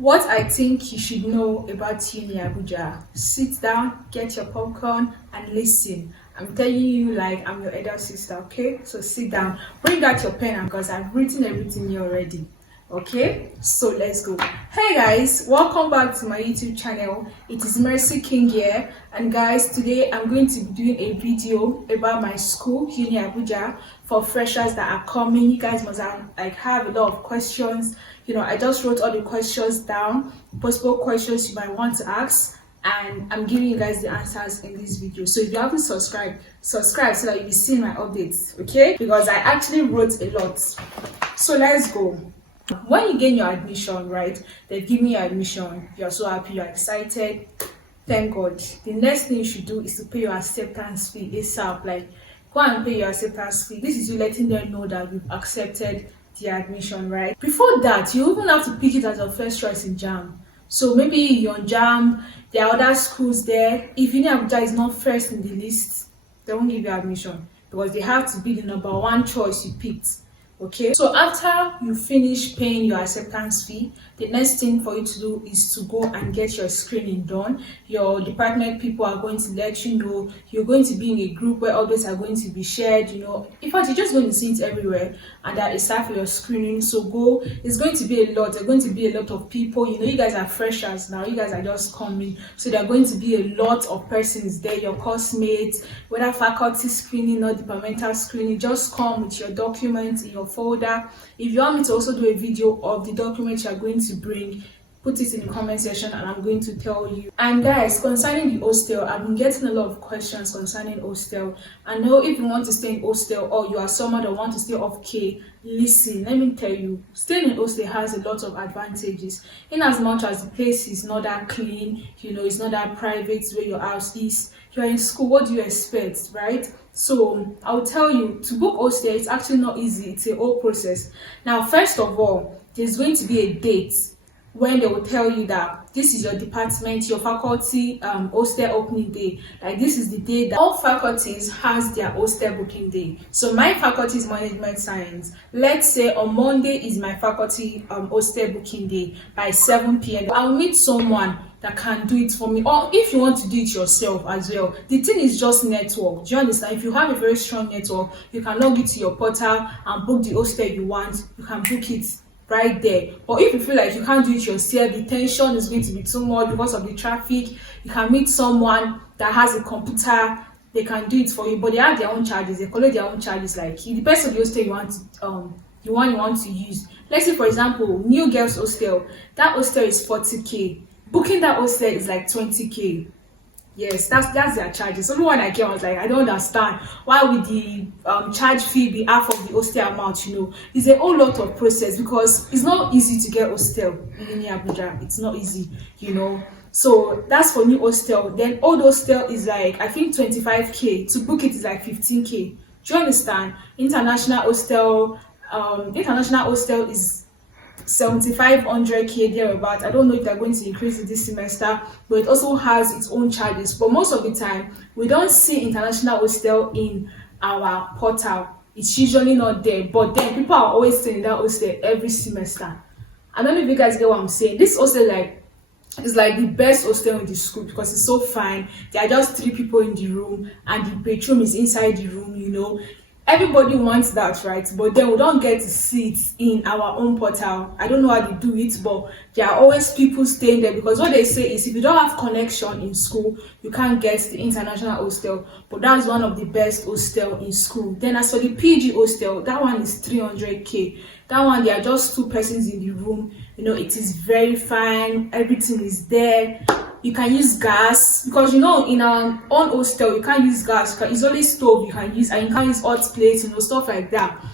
What I think you should know about Uni Abuja. Sit down, get your popcorn, and listen. I'm telling you, like I'm your elder sister, okay? So sit down, bring out your pen, and because I've written everything here already. Okay, so let's go. Hey guys, welcome back to my YouTube channel. It is Mercy King here, and guys, today I'm going to be doing a video about my school, Uni Abuja, for freshers that are coming. You guys must have a lot of questions. I just wrote all the questions down, possible questions you might want to ask, and I'm giving you guys the answers in this video. So if you haven't subscribed, subscribe so that you'll be seeing my updates, okay? Because I actually wrote a lot. So let's go. When you gain your admission, right, they've given you admission, you're so happy, you're excited, thank God. The next thing you should do is to pay your acceptance fee ASAP. Like, go and pay your acceptance fee. This is you letting them know that you've accepted the admission, right? Before that, you even have to pick it as your first choice in JAM. So maybe you're on JAM, there are other schools there. If Uni Abuja is not first in the list, they won't give you admission because they have to be the number one choice you picked. Okay, so after you finish paying your acceptance fee, the next thing for you to do is to go and get your screening done. Your department people are going to let you know. You're going to be in a group where all those are going to be shared. In fact, you're just going to see it everywhere, and that is time for your screening. So go. It's going to be a lot. There's going to be a lot of people. You guys are freshers now. You guys are just coming, so there are going to be a lot of persons there. Your classmates, whether faculty screening or departmental screening, just come with your documents in your folder. If you want me to also do a video of the documents you are going to bring, put it in the comment section and I'm going to tell you. And guys, concerning the hostel, I've been getting a lot of questions concerning hostel. I know if you want to stay in hostel or you are someone that want to stay off K, listen, let me tell you, staying in hostel has a lot of advantages. In as much as the place is not that clean, it's not that private where your house is, you're in school, what do you expect, right? So I'll tell you, to book hostel, it's actually not easy. It's a whole process. Now, first of all, there's going to be a date when they will tell you that this is your department, your faculty hostel opening day. Like, this is the day that all faculties has their hostel booking day. So my faculty is management science. Let's say on Monday is my faculty hostel booking day by 7 p.m. I'll meet someone that can do it for me, or if you want to do it yourself as well. The thing is just network. Do you understand? If you have a very strong network, you can log it to your portal and book the hostel you want. You can book it right there. Or if you feel like you can't do it yourself, the tension is going to be too much because of the traffic, you can meet someone that has a computer. They can do it for you, but they have their own charges. They collect their own charges. Like, it depends on the hostel you want to use. Let's say, for example, New Girls Hostel. That hostel is 40k. Booking that hostel is like 20k. Yes, that's their charges. So the one I was like, I don't understand why would the charge fee be half of the hostel amount. It's a whole lot of process because it's not easy to get hostel in Uni Abuja. It's not easy. So that's for new hostel. Then old hostel is like, I think 25k. To book it is like 15k. Do you understand? International hostel is 7500k thereabout. I don't know if they're going to increase it this semester, but it also has its own charges. But most of the time, we don't see international hostel in our portal. It's usually not there, but then people are always saying that hostel every semester. I don't know if you guys get what I'm saying. This hostel is like the best hostel in the school because it's so fine. There are just 3 people in the room and the bedroom is inside the room. Everybody wants that, right? But then we don't get to see it in our own portal. I don't know how they do it, but there are always people staying there because what they say is if you don't have connection in school, you can't get the international hostel. But that's one of the best hostel in school. Then as for the PG hostel, that one is 300k. That one, there are just 2 persons in the room. It is very fine. Everything is there. You can use gas because in our own hostel you can't use gas. It's only stove you can use, and you can't use hot plates, stuff like that.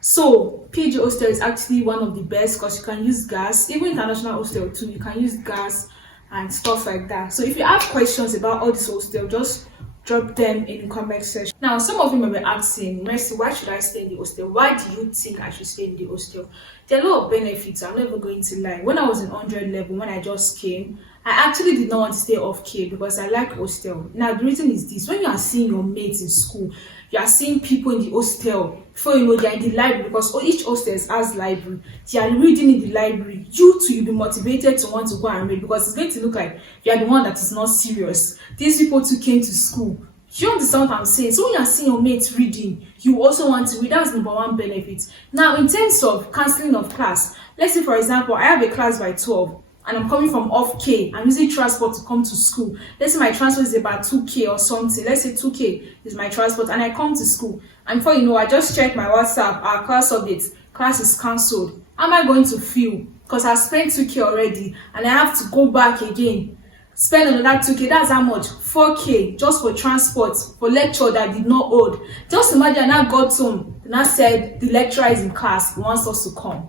So PG hostel is actually one of the best because you can use gas. Even international hostel too, you can use gas and stuff like that. So if you have questions about all this hostel, just drop them in the comment section. Now, some of you may be asking, Mercy, why should I stay in the hostel? Why do you think I should stay in the hostel? There are a lot of benefits. I'm never going to lie. When I was in 100 level, when I just came, I actually did not want to stay off K because I like hostel. Now the reason is this: when you are seeing your mates in school, you are seeing people in the hostel. Before you know, they are in the library because each hostel has library. They are reading in the library. You too, you'll be motivated to want to go and read because it's going to look like you are the one that is not serious. These people too came to school. You understand what I'm saying? So when you're seeing your mates reading, you also want to read. That's number one benefit. Now, in terms of cancelling of class, let's say for example, I have a class by 12 and I'm coming from off K. I'm using transport to come to school. Let's say my transport is about 2K or something. Let's say 2K is my transport and I come to school. And before you know, I just check my WhatsApp, our class updates, class is cancelled. How am I going to feel? Because I spent 2K already and I have to go back again. Spend another 2K. That's how much? 4K just for transport, for lecture that I did not hold. Just imagine I got home and I said the lecturer is in class, he wants us to come.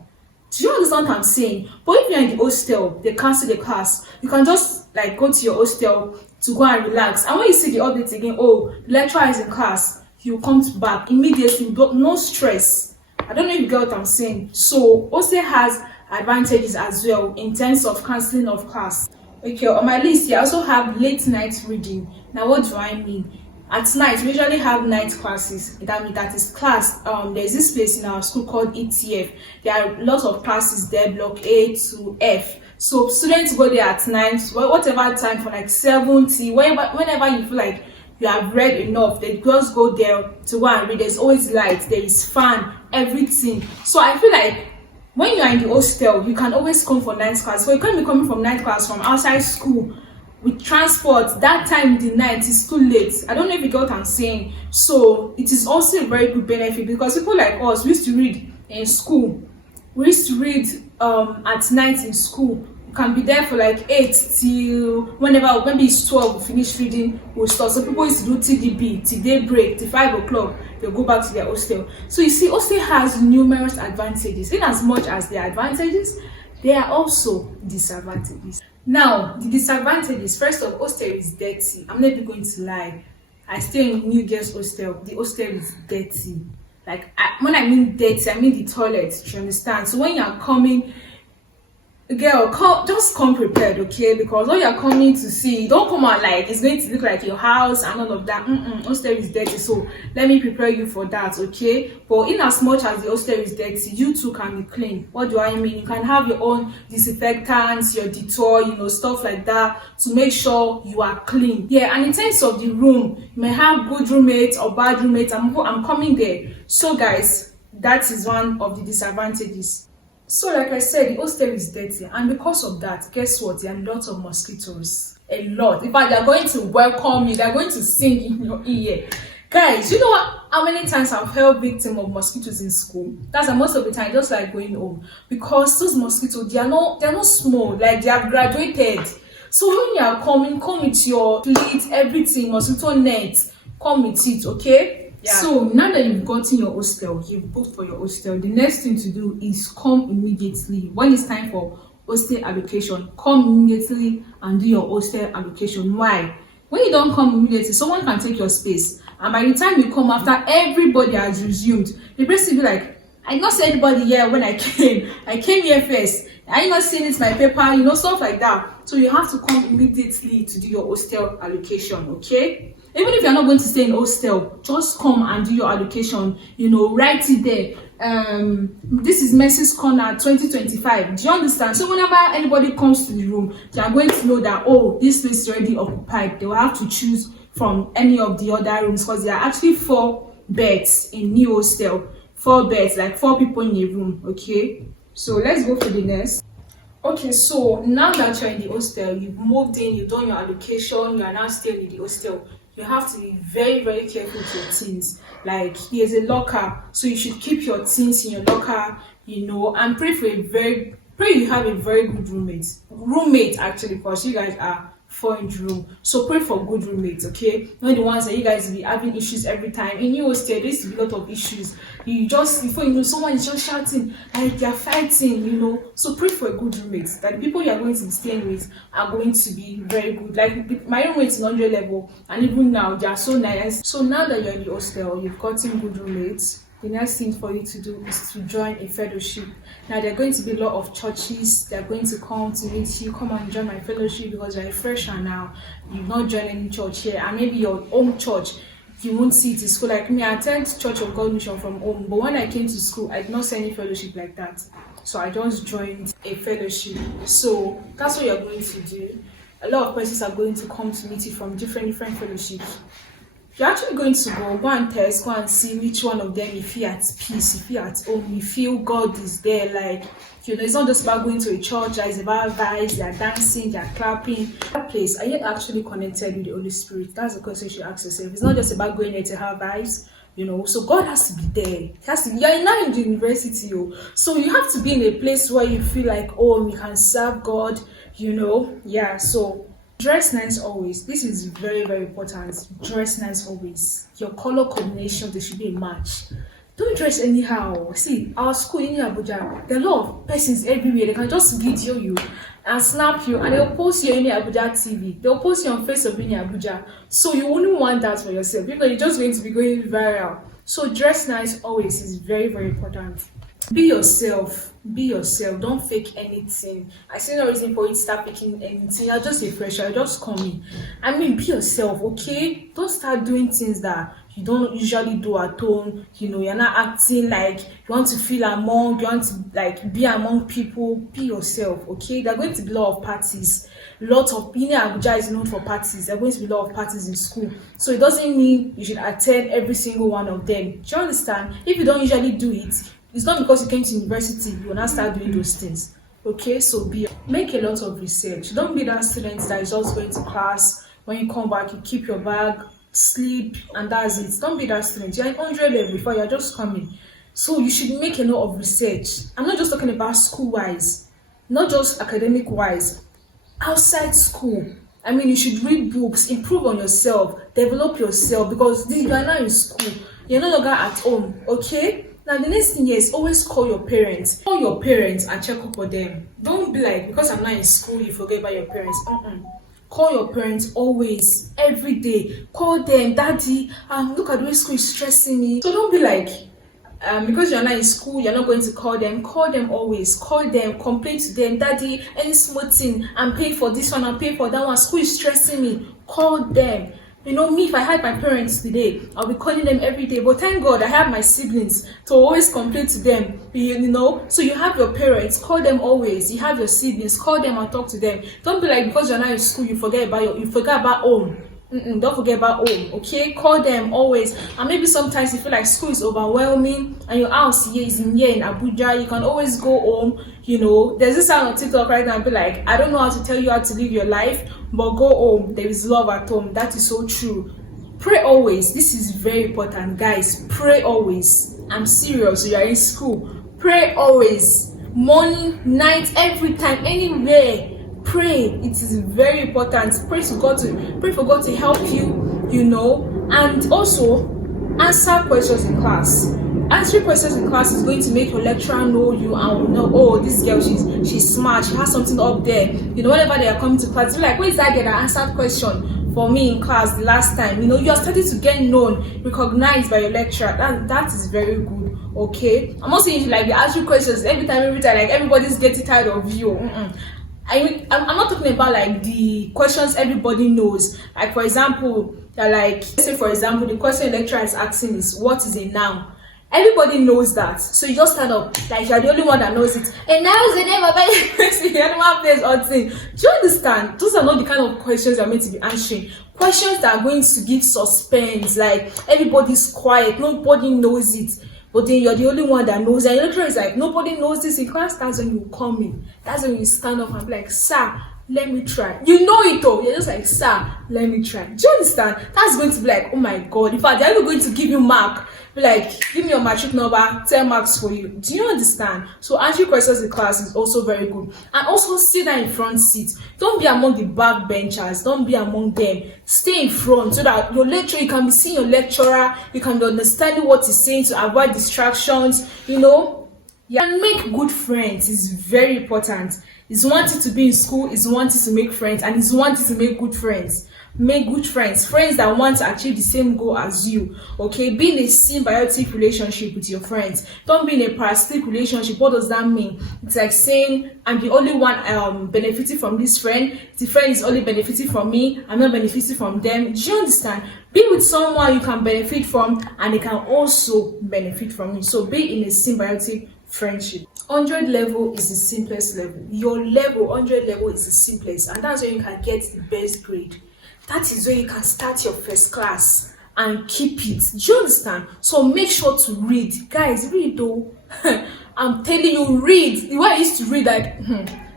Do you understand what I'm saying? But if you're in the hostel, they cancel the class. You can just like go to your hostel to go and relax. And when you see the update again, oh, the lecturer is in class, you come back immediately, but no stress. I don't know if you get what I'm saying. So hostel has advantages as well in terms of cancelling of class. Okay, on my list here, I also have late night reading. Now, what do I mean? At night, we usually have night classes. That is class. There's this place in our school called ETF. There are lots of classes there, block A to F. So students go there at night, whatever time, for like 70, whenever you feel like you have read enough, they just go there to go and read. There's always light, there is fan, everything. So I feel like when you are in the hostel, you can always come for night class. So you can't be coming from night class from outside school with transport. That time in the night is too late. I don't know if you get what I'm saying. So it is also a very good benefit because people like us, we used to read in school. We used to read at night in school. You can be there for like 8 till whenever, maybe it's 12, we finish reading, we'll start. So people used to do TDB till daybreak, till 5 o'clock. They'll go back to their hostel. So you see, hostel has numerous advantages. In as much as there are advantages, there are also disadvantages. Now, the disadvantages, first of all, hostel is dirty. I'm not even going to lie. I stay in New Girls Hostel. The hostel is dirty. Like, when I mean dirty, I mean the toilet. Do you understand? So when you're coming, girl, just come prepared, okay? Because when you're coming to see, don't come out like it's going to look like your house and all of that. Hostel is dirty, so let me prepare you for that, okay? But in as much as the hostel is dirty, you too can be clean. What do I mean? You can have your own disinfectants, your Dettol, stuff like that to make sure you are clean. Yeah, and in terms of the room, you may have good roommates or bad roommates. I'm coming there. So guys, that is one of the disadvantages. So like I said, the hostel is dirty, and because of that, guess what? There are lots of mosquitoes. A lot. In fact, they're going to welcome you. They're going to sing in your ear. Guys, you know what? How many times I've fell victim of mosquitoes in school? That's most of the time, just like going home. Because those mosquitoes, they're not small. Like, they have graduated. So when you are coming, come with your plate, everything, mosquito net. Come with it, okay? Yeah. So now that you've gotten your hostel, you've booked for your hostel, the next thing to do is come immediately. When it's time for hostel allocation, come immediately and do your hostel allocation. Why? When you don't come immediately, someone can take your space. And by the time you come after everybody has resumed, the person will be like, I did not see anybody here when I came. I came here first. I did not see it in my paper, stuff like that. So you have to come immediately to do your hostel allocation, okay? Even if you're not going to stay in hostel, just come and do your allocation, write it there. This is Mercy's Corner 2025. Do you understand? So whenever anybody comes to the room, they are going to know that, oh, this place is already occupied. They will have to choose from any of the other rooms because there are actually 4 beds in new hostel. 4 beds, like 4 people in a room, okay? So let's go for the next. Okay, so now that you're in the hostel, you've moved in, you've done your allocation, you are now staying in the hostel. You have to be very, very careful with your things. Like, here's a locker, so you should keep your things in your locker, and pray you have a very good roommate actually, because you guys are 4 in the room. So pray for good roommates, okay? Not the ones that you guys will be having issues every time. In your hostel, there used to be a lot of issues. Before you know, someone is just shouting, like they're fighting, So pray for a good roommate, that the people you are going to be staying with are going to be very good. Like, my roommate is 100 level, and even now, they are so nice. So now that you're in the hostel, you've gotten good roommates, the next thing for you to do is to join a fellowship. Now, there are going to be a lot of churches that are going to come to meet you. Come and join my fellowship because you're a fresher now. You've not joined any church here, and maybe your own church, you won't see it in school. Like me, I attend Church of God Mission from home, but when I came to school, I did not see any fellowship like that. So I just joined a fellowship. So that's what you're going to do. A lot of persons are going to come to meet you from different fellowships. You're actually going to go and test, go and see which one of them you feel at peace, you feel at home, you feel God is there. Like, it's not just about going to a church, it's about vibes, they're dancing, they're clapping. That place, are you actually connected with the Holy Spirit? That's the question you should ask yourself. It's not just about going there to have vibes, so God has to be there. You're now in the university, so you have to be in a place where you feel like, you can serve God, so dress nice always. This is very, very important. Dress nice always. Your color combination, there should be a match. Don't dress anyhow. See, our school, Uni Abuja, there are a lot of persons everywhere. They can just video you and snap you, and they'll post you on Uni Abuja TV. They'll post you on face of Uni Abuja. So you wouldn't want that for yourself because you're just going to be going viral. So dress nice always is very, very important. Be yourself. Be yourself. Don't fake anything. I see no reason for you to start faking anything. You're just a fresher. You're just coming. Be yourself, okay? Don't start doing things that you don't usually do at home. You're not acting like you want to feel among, you want to be among people. Be yourself, okay? There are going to be a lot of parties. Uni Abuja is known for parties. There are going to be a lot of parties in school. So it doesn't mean you should attend every single one of them. Do you understand? If you don't usually do it, it's not because you came to university you will not start doing those things. Okay, so make a lot of research. Don't be that student that is just going to class. When you come back, you keep your bag, sleep, and that's it. Don't be that student. You're in 100 level before you're just coming. So you should make a lot of research. I'm not just talking about school-wise, not just academic-wise. Outside school, you should read books, improve on yourself, develop yourself, because you are now in school. You're no longer at home, okay? Now, the next thing is always call your parents. Call your parents and check up on them. Don't be like, because I'm not in school, you forget about your parents. Call your parents always, every day. Call them, daddy, look at the way school is stressing me. So don't be like, because you're not in school, you're not going to call them. Call them always. Call them, complain to them, daddy, any small thing, I'm paying for this one, I'm paying for that one. School is stressing me. Call them. Me, if I had my parents today, I'll be calling them every day. But thank God I have my siblings to always complain to them, So you have your parents, call them always. You have your siblings, call them and talk to them. Don't be like, because you're not in school, you forget about home. Don't forget about home, okay? Call them always. And maybe sometimes you feel like school is overwhelming and your house here is in Abuja. You can always go home. There's this sound on TikTok right now and be like, I don't know how to tell you how to live your life, but go home. There is love at home. That is so true. Pray always. This is very important, guys. Pray always. I'm serious. You are in school. Pray always. Morning, night, every time, anywhere. Pray. It is very important. Pray for God to help you, and also answer questions in class. Answering questions in class is going to make your lecturer know you and will know, oh, this girl, she's smart, she has something up there. Whenever they are coming to class, you're like, where is that girl that answered question for me in class the last time? You're starting to get known, recognized by your lecturer. That is very good, okay? I'm not saying you like be answering questions every time, like everybody's getting tired of you. I'm not talking about like the questions everybody knows. Like, for example, let's say for example, the question the lecturer is asking is, what is a noun? Everybody knows that. So you just stand up like you're the only one that knows it. And now is the name of the animal place or thing. Do you understand? Those are not the kind of questions you're meant to be answering. Questions that are going to give suspense, like everybody's quiet, nobody knows it. But then you're the only one that knows. And your lecturer is like, nobody knows this in class. That's when you come in. That's when you stand up and be like, sir, let me try. You know it all. You're just like, sir, let me try. Do you understand? That's going to be like, oh my God. In fact, they're even going to give you mark. Like, give me your matric number, 10 marks for you. Do you understand? So answering questions in class is also very good. And also sit down in front seat. Don't be among the back benchers. Don't be among them. Stay in front so that your lecturer, you can be seeing your lecturer, you can be understanding what he's saying to avoid distractions, Yeah, and make good friends is very important. It's wanting to be in school, it's wanting to make friends, and it's wanting to make good friends. Make good friends that want to achieve the same goal as you. Okay, be in a symbiotic relationship with your friends. Don't be in a parasitic relationship. What does that mean? It's like saying I'm the only one benefiting from this friend, the friend is only benefiting from me, I'm not benefiting from them. Do you understand? Be with someone you can benefit from and they can also benefit from you. So be in a symbiotic friendship. 100 level is the simplest level. Your level, 100 level, is the simplest, and that's where you can get the best grade. That is where you can start your first class and keep it. Do you understand? So make sure to read. Guys, read though. I'm telling you, read. The way I used to read, like,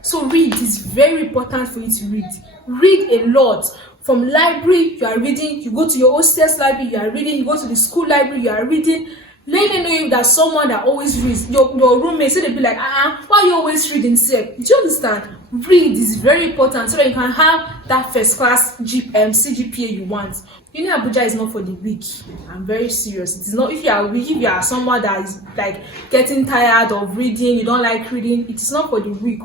so read is very important for you to read. Read a lot. From library, you are reading. You go to your hostels library, you are reading. You go to the school library, you are reading. Let them know you that someone that always reads. Your roommates, so they be like, why you always reading, sir? Do you understand? Read is very important so that you can have that first class CGPA you want. Uni Abuja is not for the weak. I'm very serious. It is not. If you are weak, if you are someone that is like getting tired of reading, you don't like reading, it is not for the weak.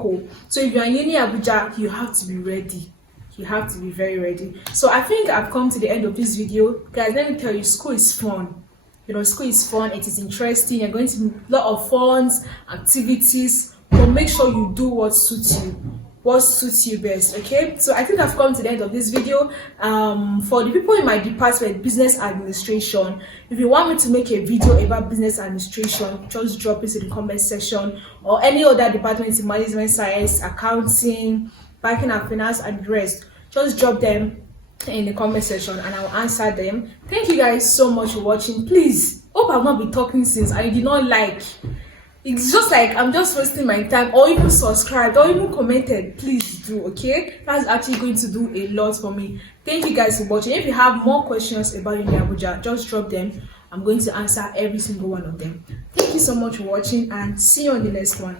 So if you are in Uni Abuja, you have to be ready. You have to be very ready. So I think I've come to the end of this video. Guys, let me tell you, school is fun. You know, school is fun, it is interesting, you're going to a lot of fun activities, but make sure you do what suits you best. Okay, so I think I've come to the end of this video. For the people in my department, business administration, if you want me to make a video about business administration, just drop it in the comment section, or any other departments in management science, accounting, banking and finance, and the rest, just drop them in the comment section and I'll answer them. Thank you guys so much for watching. Please, hope I've not been talking since and you did not like. It's just like I'm just wasting my time, or even subscribed or even commented. Please do, okay? That's actually going to do a lot for me. Thank you guys for watching. If you have more questions about Uni Abuja, just drop them. I'm going to answer every single one of them. Thank you so much for watching and see you on the next one.